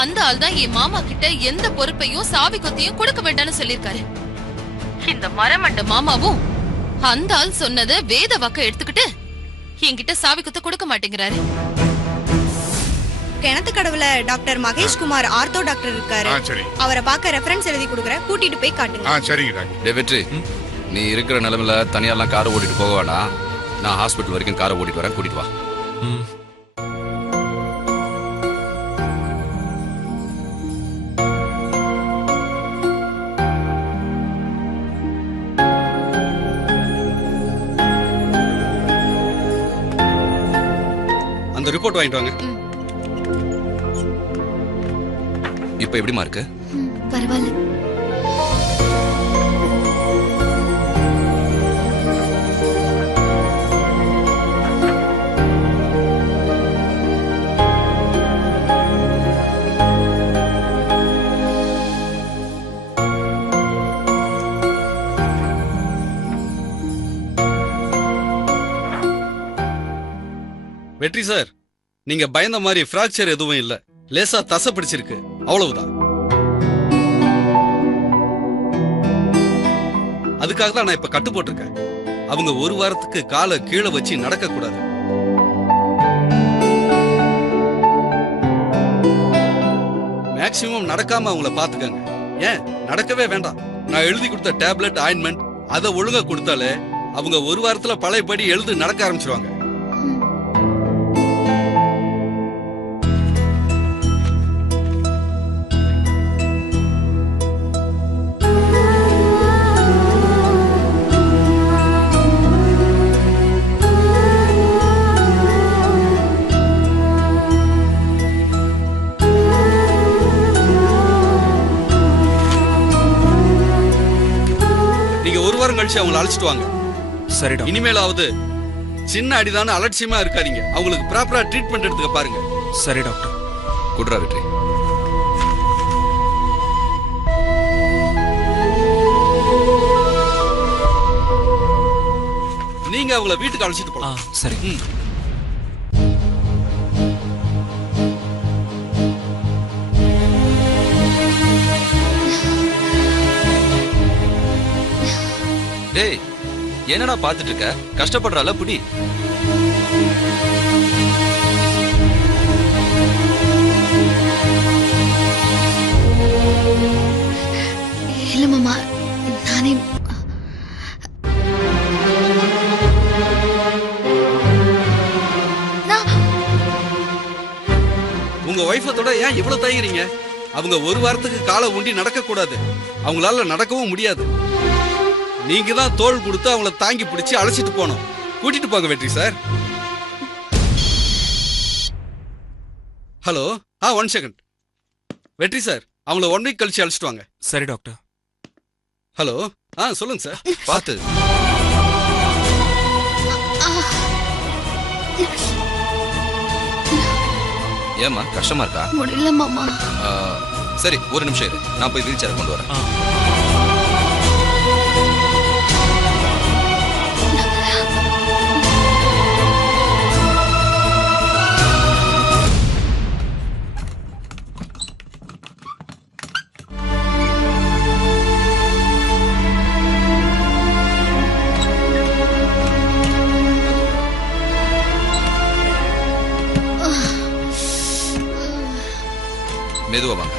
அந்த ஆள் தான் என் மாமா கிட்ட எந்த பொறுப்பையும் சாவி கொத்தையும் கொடுக்க வேண்டாம்னு சொல்லிருக்காரு. இந்த மரமண்ட மாமாவும் அந்த ஆள் சொன்னத வேத வாக்க எடுத்துக்கிட்டு என்கிட்ட சாவி கொத்த கொடுக்க மாட்டேங்கிறாரு. கிணத்து கடவுல doctor Mahesh Kumar ortho doctor இருக்காரு. அவரை பார்க்க ரெஃபரன்ஸ் எழுதி கொடுக்கற, கூட்டிட்டு போய் காட்டுங்க. சரிங்க டாக்டர். டேய் வெற்றி, நீ இருக்கிற நிலைமையில தனியாலாம் காரை ஓட்டிட்டு போக வேணாம். நான் ஹாஸ்பிட்டல் வரைக்கும் காரை ஓட்டிட்டு வரேன், கூட்டிட்டு வா. அந்த ரிப்போர்ட் வாங்கிட்டு வாங்க. இப்போ எப்படிமா இருக்கு? பரவாயில்ல. வெற்றி சார், நீங்க பயந்த மாதிரி பிராக்சர் எதுவும் இல்ல, லேசா தசை பிடிச்சிருக்கு, அவ்வளவுதான். அதுக்காக தான் நான் இப்ப கட்டு போட்டிருக்கேன். அவங்க ஒரு வாரத்துக்கு காலை கீழே வச்சு நடக்க கூடாது. மேக்சிமம் நடக்காம அவங்கள பாத்துக்கங்க. ஏன் நடக்கவே வேண்டாம். நான் எழுதி கொடுத்த டேப்லெட் ஆயின்மெண்ட் அதை ஒழுங்கா கொடுத்தாலே அவங்க ஒரு வாரத்துல பழையபடி எழுந்து நடக்க ஆரம்பிச்சிருவாங்க. கழிச்சு அவங்களை அழைச்சிட்டு வாங்க. சரிடா. இனிமேலாவது சின்ன அடிதான அலட்சியமா இருக்காதீங்க. அவங்களுக்கு ப்ராப்பரா ட்ரீட்மெண்ட் எடுத்துக்க பாருங்க. சரி டாக்டர். குட்ரா வெற்றி. நீங்க அவங்கள வீட்டுக்கு அழைச்சிட்டு போலாம். சரி. டேய், என்னடா பாத்துட்டு இருக்க? கஷ்டப்படுறால புடி. இல்ல மாமா, நானே உங்க வைஃபத்தோட ஏன் இவ்வளவு தயங்குறீங்க? அவங்க ஒரு வாரத்துக்கு காலை ஊண்டி நடக்க கூடாது. அவங்களால நடக்கவும் முடியாது. நீங்க தான் தோள் கொடுத்து அவங்கள தாங்கி பிடிச்சி அழைச்சிட்டு போனோம். கூட்டிட்டு போங்க வெற்றி சார். Hello, 1 second. வெற்றி சார், அவங்கள 1 வீக் கழிச்சு அழைச்சிட்டு வாங்க. சரி டாக்டர். ஹலோ, சொல்லுங்க சார். பார்த்து. ஏமா கஷ்டமா இருக்கா? முடியல மாமா. சரி, ஒரு நிமிஷம் இரு, நான் போய் வீல் சேர் கொண்டு வரேன். மெதுவா வாங்க.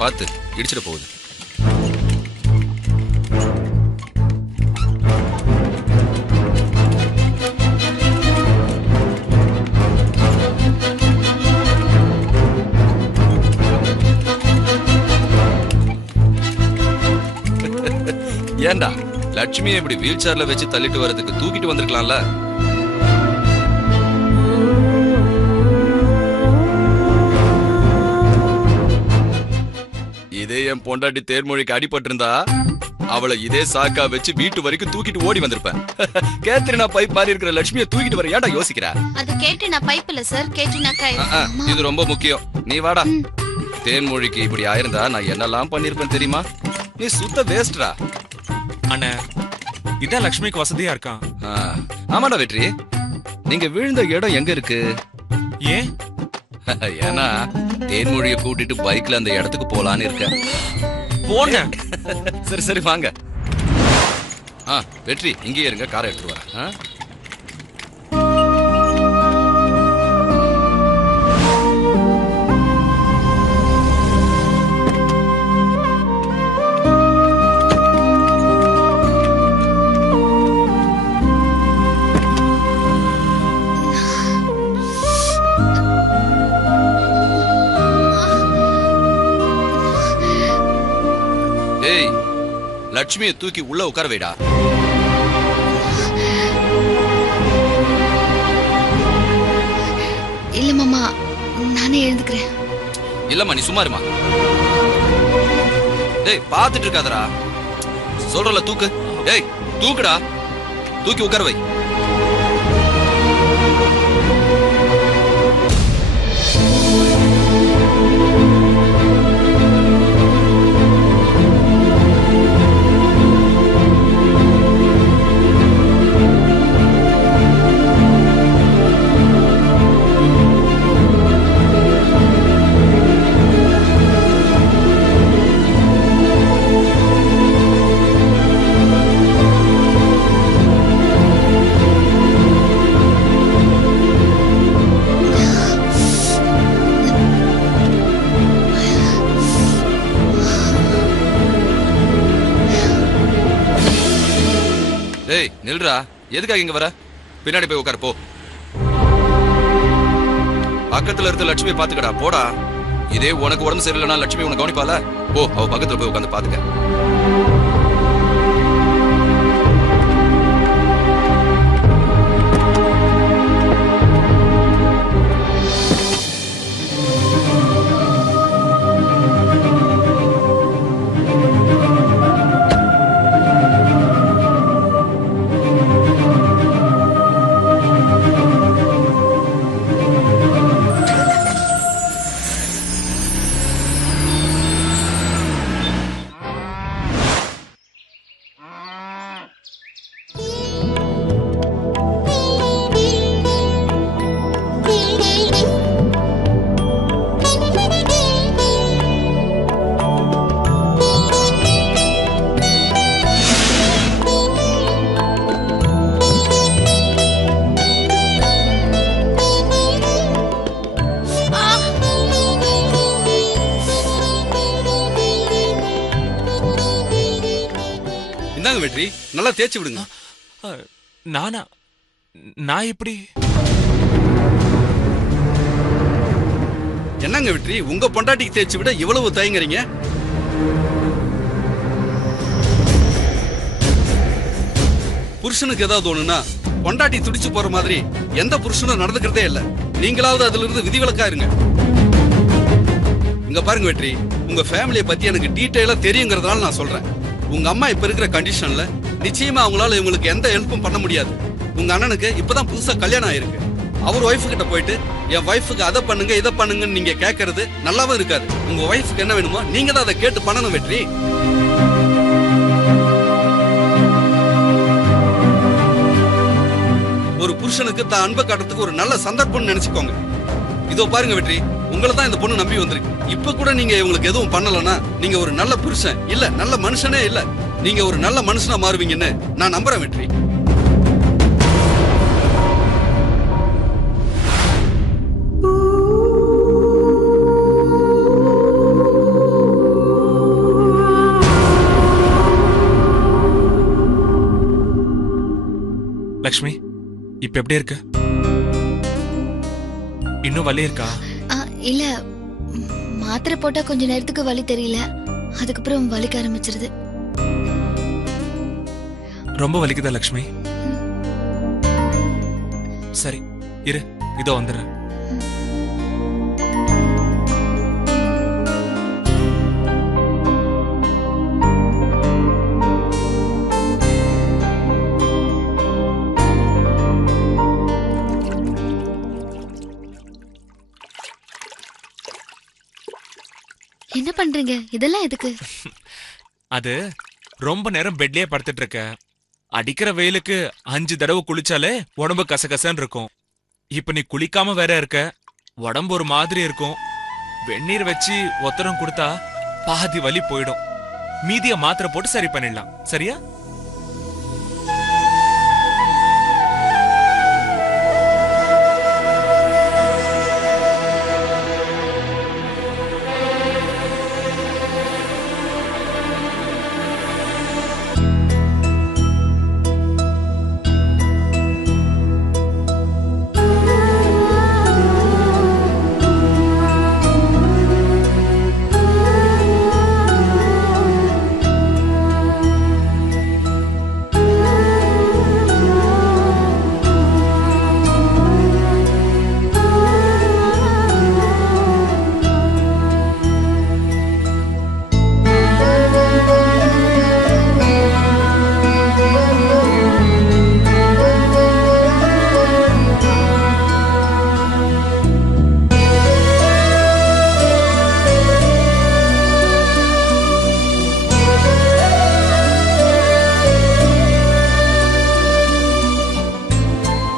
பார்த்து, இடிச்சிட போகுது. ஏண்டா லட்சுமியை இப்படி வீல் சேர்ல வச்சு தள்ளிட்டு வர்றதுக்கு தூக்கிட்டு வந்திருக்கலாம்ல? இதே என் பொண்டாட்டி தேர்மொழிக்கு அடிபட்டிருந்தா அவளை இதே சாக்கா வச்சு வீட்டு வரைக்கும் தூக்கிட்டு ஓடி வந்திருப்பேன். கேத்ரினா பைப் மாதிரி இருக்கிற லட்சுமியை தூக்கிட்டு வர ஏன்டா யோசிக்கிற? அது கேட்ரினா பைப் இல்ல சார், கேட்ரினா கை. இது ரொம்ப முக்கியம். நீ வாடா. தேன்மொழிக்கு இப்படி ஆயிருந்தா நான் என்னெல்லாம் பண்ணிருப்பேன் தெரியுமா? நீ சுத்த வேஸ்ட்ரா. அண்ணே, இதான் லக்ஷ்மிக்கு வசதியா இருக்கான். ஆமாடா வெற்றி, நீங்க விழுந்த இடம் எங்க இருக்கு? ஏன்? ஏன்னா தேன்மொழிய கூட்டிட்டு பைக்ல அந்த இடத்துக்கு போலான்னு இருக்கேன். போன சரி சரி வாங்க. வெற்றி இங்கே இருங்க, காரை எடுத்துட்டு வரேன். லட்சுமியை தூக்கி உள்ள உட்கார வைடா. இல்ல மாமா, நானே எழுந்துக்கிறேன். இல்லம்மா நீ சும்மா இருமா. டேய் பாத்துட்டு இருக்காதடா, சொல்றல தூக்கு. டேய் தூக்குடா, தூக்கி உட்கார வை. டேய் நில்றா, எதுக்காக இங்க வர? பின்னாடி போய் உட்கார போ. பக்கத்துல இருக்க லட்சுமி பாத்துக்கடா, போடா. இதே உனக்கு உடம்பு சரியில்லைன்னா லட்சுமி உனக்கு கவனிப்பால. போ, அவ பக்கத்துல போய் உட்காந்து பாத்துக்க. வெற்றி நல்லா தேய்ச்சி விடுங்க. நானா? நான் எப்படி? என்னங்க வெற்றி, உங்க பொண்டாட்டிக்கு தேய்ச்சி விட இவ்வளவு தயங்குறீங்க? புருஷனுக்கு ஏதாவது ஒண்ணுனா பொண்டாட்டி துடிச்சு போற மாதிரி எந்த புருஷனும் நடந்துக்கிறதே இல்ல. நீங்களாவது அதுல இருந்து விதிவிலக்கா இருங்க. இங்க பாருங்க வெற்றி, உங்க ஃபேமிலியை பத்தி எனக்கு டீடைலா தெரியுங்கிறதுனால நான் சொல்றேன். உங்க அம்மா இப்ப இருக்கிற கண்டிஷன்ல நிச்சயமா அவங்களால இவங்களுக்கு எந்த ஹெல்ப்பும் பண்ண முடியாது. உங்க அண்ணனுக்கு இப்பதான் புதுசா கல்யாணம் ஆயிருக்கு. அவர் ஒய்ஃபு கிட்ட போயிட்டு என் ஒய்ஃபுக்கு அதை பண்ணுங்க இதை பண்ணுங்கன்னு நீங்க கேட்கறது நல்லாவும் இருக்காது. உங்க ஒய்ஃபுக்கு என்ன வேணுமோ நீங்க தான் அதை கேட்டு பண்ணணும் வெற்றி. ஒரு புருஷனுக்கு தான் அன்பை காட்டுறதுக்கு ஒரு நல்ல சந்தர்ப்பம்னு நினைச்சுக்கோங்க. இதோ பாருங்க வெற்றி, உங்களை தான் இந்த பொண்ணு நம்பி வந்திருக்கு. இப்ப கூட நீங்க இவங்களுக்கு எதுவும் பண்ணலன்னா நீங்க ஒரு நல்ல புருஷன் இல்ல, நல்ல மனுஷனே இல்ல. நீங்க ஒரு நல்ல மனுஷனா மாறுவீங்கன்னு நான் நம்புறேன் வெற்றி. லக்ஷ்மி, இப்ப எப்படி இருக்கு? இன்னும் வலி இருக்கா? இல்ல, மாத்திரை போட்டா கொஞ்ச நேரத்துக்கு வலி தெரியல, அதுக்கப்புறம் வலிக்க ஆரம்பிச்சிருது. ரொம்ப வலிக்குதா லக்ஷ்மி? சரி இரு, இதோ வந்துடுறேன். பண்றீங்க? இதெல்லாம் எதுக்கு? அது ரொம்ப நேரம் பெட்லயே படுத்துட்டு இருக்க. அடிக்கிற வெயிலுக்கு 5 தடவை குளிச்சாலே உடம்பு கசகசன்னு இருக்கும். இப்ப நீ குளிக்காம வேற இருக்க, உடம்பு ஒரு மாதிரி இருக்கும். வெந்நீர் வச்சு ஒத்தரம் கொடுத்தா பாதி வலி போயிடும். மீதிய மாத்திரை போட்டு சரி பண்ணிடலாம். சரியா?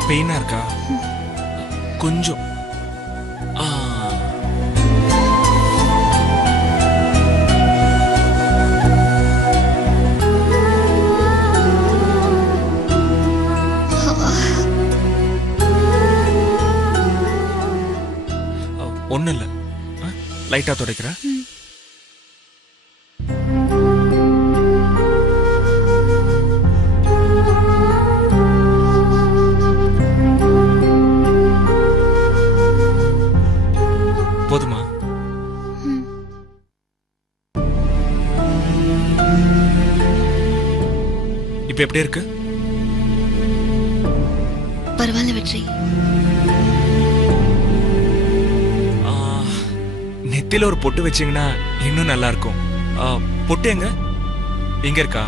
பெயினா இருக்கா? கொஞ்சம். ஒண்ணு இல்ல, லைட்டா துடைக்கிற. போதுமா? இப்ப எப்படி இருக்கு? பரவாயில்ல வெற்றி. நெத்தில ஒரு பொட்டு வச்சீங்கன்னா இன்னும் நல்லா இருக்கும். பொட்டு எங்க? இங்க இருக்கா?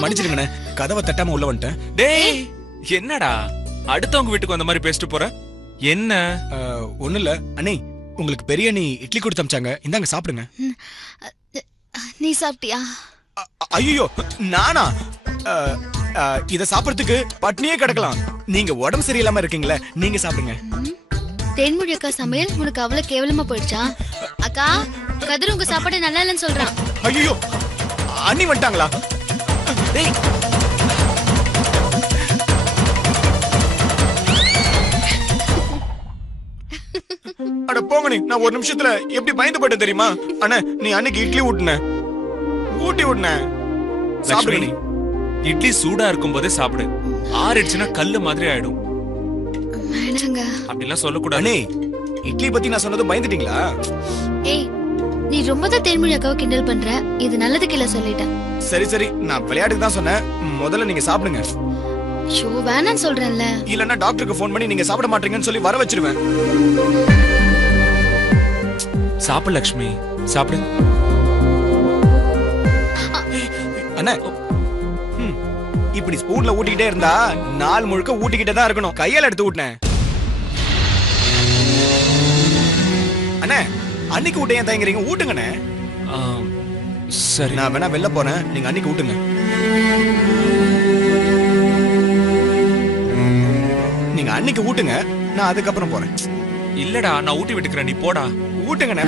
மன்னிச்சிருங்கண்ணே, கதவை தட்டாம உள்ள வந்துட்டேன். டேய், என்னடா அடுத்தவங்க வீட்டுக்கு வந்த மாதிரி பேசிட்டு போற? என்ன? ஒண்ணு இல்ல அண்ணே, உங்களுக்கு பெரிய அண்ணி இட்லி கொடுத்து அமிச்சாங்க, இந்தாங்க சாப்பிடுங்க. நீ சாப்பிட்டியா? ஐயோ, நானா? இத சாப்பிடுறதுக்கு பட்னியே கிடக்கலாம். நீங்க உடம்பு சரியில்லாம இருக்கீங்களே, நீங்க சாப்பிடுங்க. தேன்மொழி அக்கா சமையல் உனக்கு அவ்வளவு கேவலமா போயிடுச்சா? அக்கா, கதிர் உங்க சாப்பாடு நல்லா இல்லைன்னு சொல்றான். ஐயோ, அண்ணி வந்துட்டாங்களா? டேய், அட போங்க, நான் ஒரு நிமிஷத்துல எப்படி பயந்து போயிட்டேன் தெரியுமா? அண்ணா, நீ அன்னைக்கு இட்லி ஊட்டி விட்டுன. சாப்பிடு. இட்லி சூடா இருக்கும் போதே சாப்பிடு. ஆறிடுச்சுன்னா கல்லு மாதிரி ஆயிடும். அப்படிலாம் சொல்லக்கூடாது. அண்ணே, இட்லி பத்தி நான் சொன்னது பயந்துட்டீங்களா? ஏய், நீ ரொம்ப தான் தேன்மொழி அக்காவை கிண்டல் பண்ற. இது நல்லதுக்கு இல்ல சொல்லிட்டேன். சரி சரி, நான் விளையாட்டுக்கு தான் சொன்னேன். முதல்ல நீங்க சாப்பிடுங்க. ஷோ, வேணான்னு சொல்றேன்ல. இல்லன்னா டாக்டருக்கு ஃபோன் பண்ணி நீங்க சாப்பிட மாட்டீங்கன்னு சொல்லி வர வச்சிருவேன். சாப்பிடு லக்ஷ்மி, சாப்பிடு. அண்ணா, இப்படி ஸ்பூன்ல ஊட்டிக்கிட்டே இருந்தா நாள் முழுக்க ஊட்டிக்கிட்டே தான் இருக்கணும். கையால எடுத்து ஊட்டினேன். அண்ணா, அன்னைக்கு ஊட்ட ஏன் தயங்குறீங்க? ஊட்டுங்கண்ணே. சரி, நான் வேணா வெளில போறேன், நீங்க அன்னைக்கு ஊட்டுங்க. நீங்க அன்னைக்கு ஊட்டுங்க, நான் அதுக்கப்புறம் போறேன். இல்லடா, நான் ஊட்டி விட்டுக்கிறேன், நீ போடா. ஊட்டுங்கண்ணே.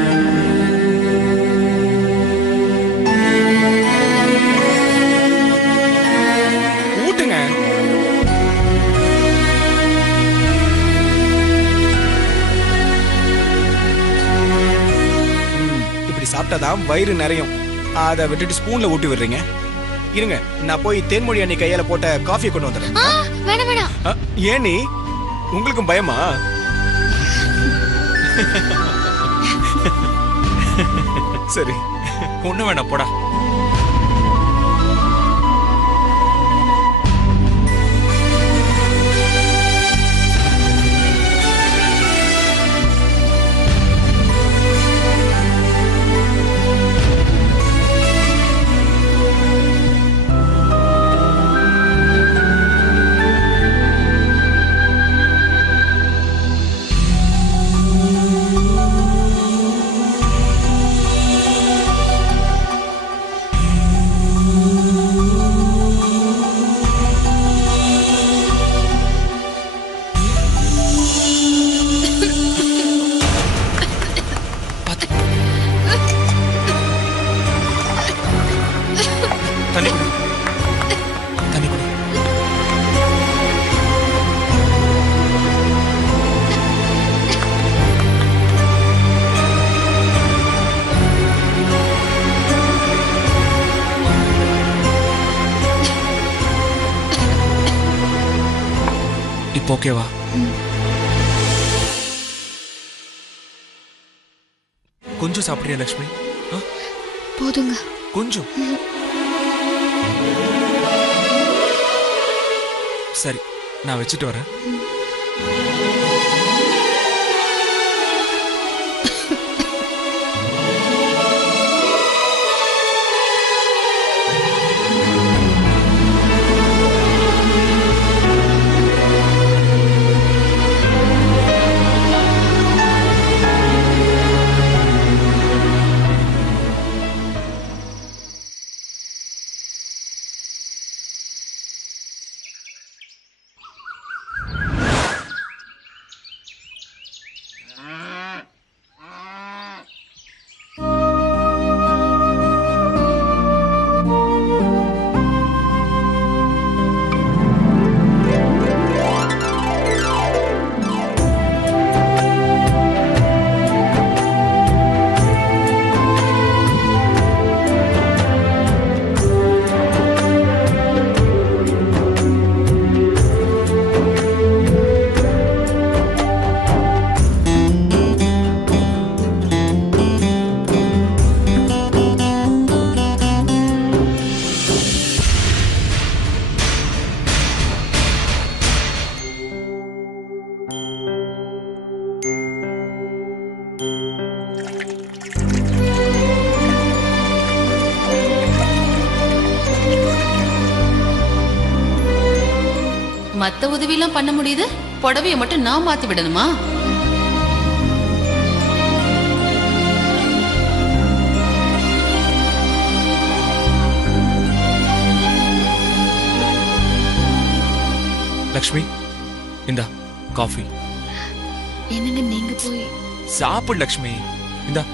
ஊட்டுங்க. இப்படி சாப்பிட்டாதான் வயிறு நிறையும். அதை விட்டுட்டு ஸ்பூன்ல ஊட்டி விடுறீங்க. இருங்க, நான் போய் தேன்மொழி அண்ணி கையால போட்ட காஃபியை கொண்டு வந்துடுறேன். வேணாம் வேணாம். ஏன் நீ? உங்களுக்கும் பயமா? சரி, ஒண்ணு வேணாம், போடா. அப்போ ஓகேவா? கொஞ்சம் சாப்பிடுறியா லக்ஷ்மி? போதுங்க. கொஞ்சம். சரி, நான் வச்சுட்டு வரேன். மத்த உதவியெல்லாம் பண்ண முடியுது, புடவைய மட்டும் நான் மாத்தி விடணுமா? லக்ஷ்மி, இந்தா காஃபி. என்னங்க நீங்க போய் சாப்பிடு லக்ஷ்மி. இந்தா.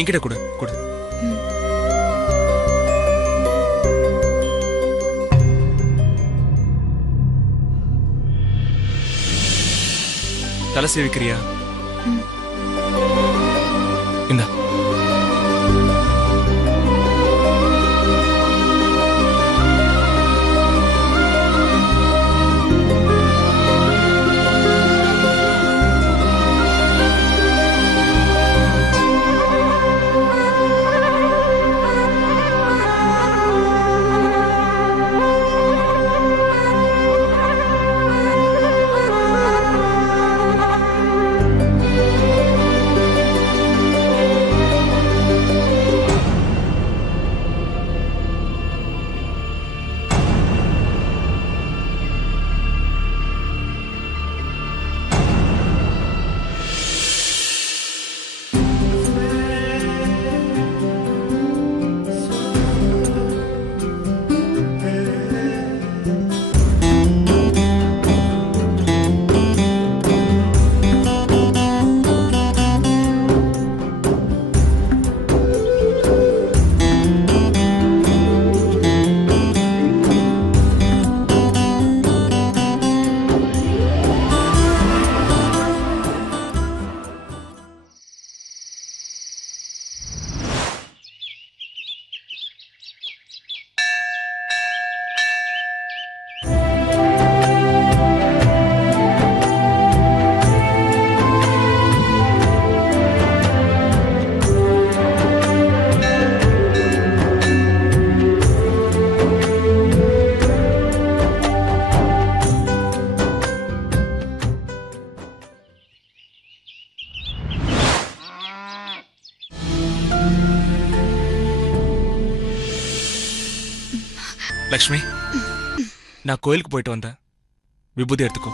என்கிட்ட கொடு கொடு. தலை சேவிக்கிறியா? இந்தா. லக்ஷ்மி, நான் கோயிலுக்கு போயிட்டு வந்தேன். விபூதி எடுத்துக்கோ.